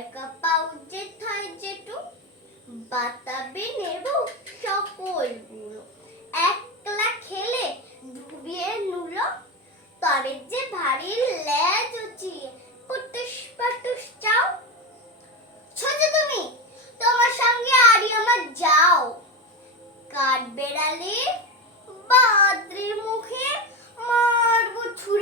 একা পাও যেথায় যেটু বাতাবে নেব সকলগুলো একলা খেলে ডুবিয়ে নুলো তবে যে ভারী লেজ উঁচিয়ে পুটুস পাটুস চাও ছোট তুমি তোমার সঙ্গে আরি আমার যাও কাঠ বেড়ালে বাদ্রির মুখে মারবো ছুরি